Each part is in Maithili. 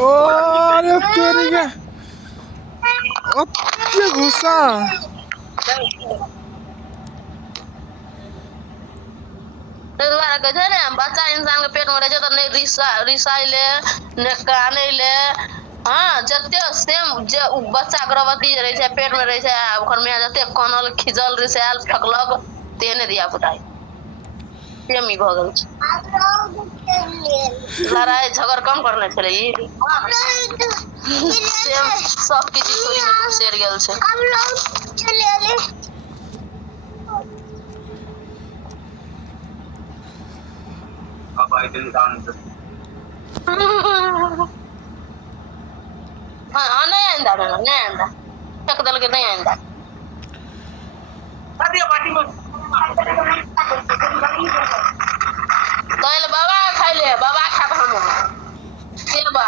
अरे तेरी क्या अत्य घुसा कहते हैं बच्चा इंसान के पेट में रहे तो नहीं रिसाइले ने कानेले हाँ जते सेम बच्चा गर्भवती रहे छै पेट में रहे छै ओकर में जते कानल खिजल रिसाल फकलक तेने दिया पुताई सेमी भ गेल छै लड़ाई झगड़ कम करने छले ई सेम सब किछ चोरी में घुसेर गेल छै हाँ नहीं आंदा फेंक दल के नहीं आंदा कहले बाबा खाई ले बाबा खात हम सेवा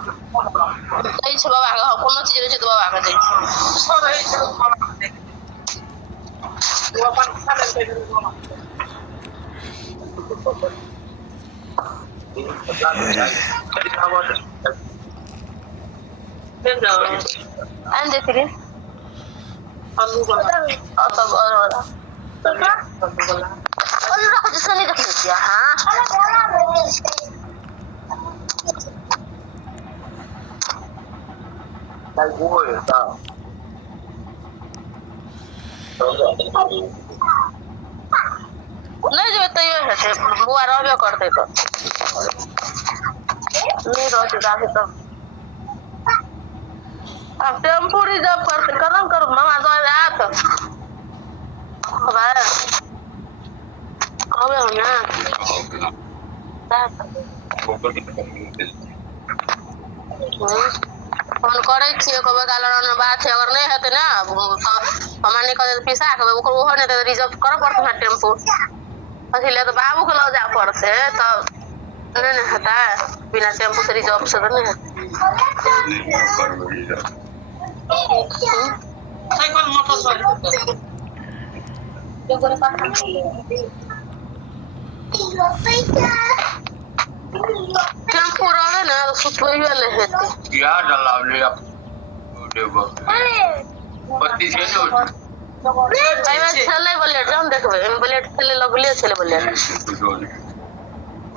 दै छै बाबा के कोनो चीज रहै छै तऽ बाबा के दै आन दे फिर आलू वाला सब और वाला आलू रखो जैसे नहीं रख लिया हाँ नहीं जो तो ये है बुआ रहबे करते तो नहीं रहते जाके तो अब टेम्पो रिजर्व करते कदम करो मामा जो रात अबे हो ना फोन करे छिए कबे काल बात है अगर नहीं हेते ना हमरा नहीं कहते पिसा के ओकर ओहो नहीं तो रिजर्व कर पड़ते ना टेम्पो अथी तो बाबू के लग जा पड़ते तब नहीं होता है बिना टेम्पो से रिजर्व से नहीं होता टेम्पो रहे ना तो सुतवे नहीं हेते क्या डाला ले आप पत्ती से तो भाई चले बोले हम देखबे हम बोले चले लगले चले बोले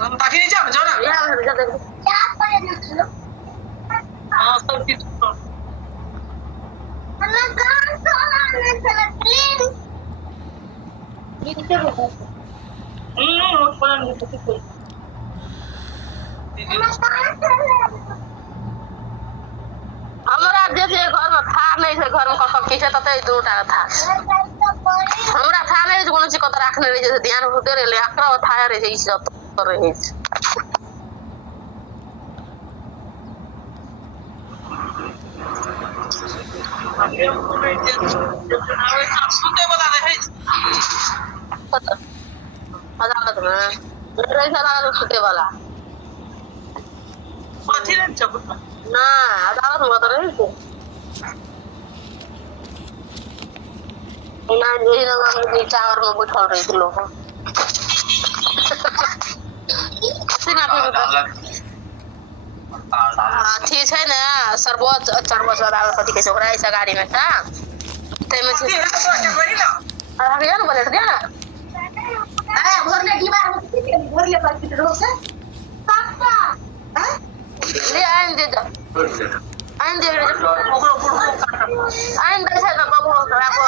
हम ताकि नहीं जाओ ना यार जा देख क्या करे ना चलो हां सब चीज हम गांव तो आने चले प्लीज ये क्या बोलता वो पता नहीं किसी को हमरा जैसे घर में था नहीं है घर में कक किसे तते दूटा था हमरा था नहीं कोनो चीज कत राखने रहे जैसे ध्यान होते रहे आकरा था रहे ई सब कर रहे सुते वाला रहे अदालत में रहे सारा सुते वाला पाथी रे सब ना अदालत में तो रहे थे ना यही ना मैं चावर में बैठल रही थी लोग सिना पे ठीक है ना सर्वोच्च सर्वोच्च अदालत के ओकरा ऐसा गाड़ी में था ते में से अरे यार बोले दिया ना ए भरले की बार भरले पर की रोक से पापा हैं ले आइन दे दो आइन दे आइन दे से ना बाबू करा को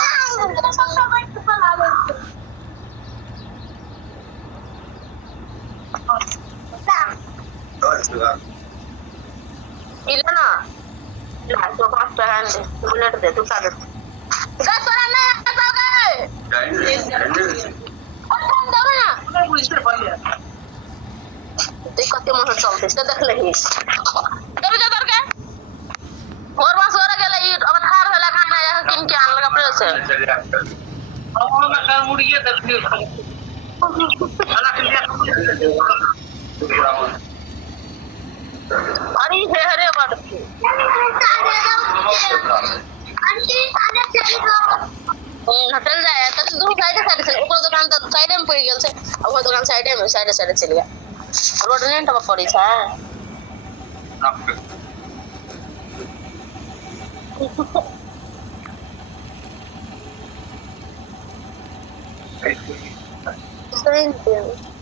इला ना ला तो पास आइन दे बुलेट दे तू का दे गस पर ना आता गए अपन दो ना पुलिस पे पड़ गया देख कते मन चलते से देख लेही करू जा करके और बस हो गेला ई अब थार होला खाना या किन के आन लगा प्रेस चले आपका हम ना कर मुड़िए दस दिन अला के लिए अरे हे हरे बात चल जाए तो दूर साइड से ओकर दुकान तो साइड में पड़ गेल छै ओकर दुकान साइड में साइड चल गया रोड नहीं टप पड़ी छै Thank you. Thank you.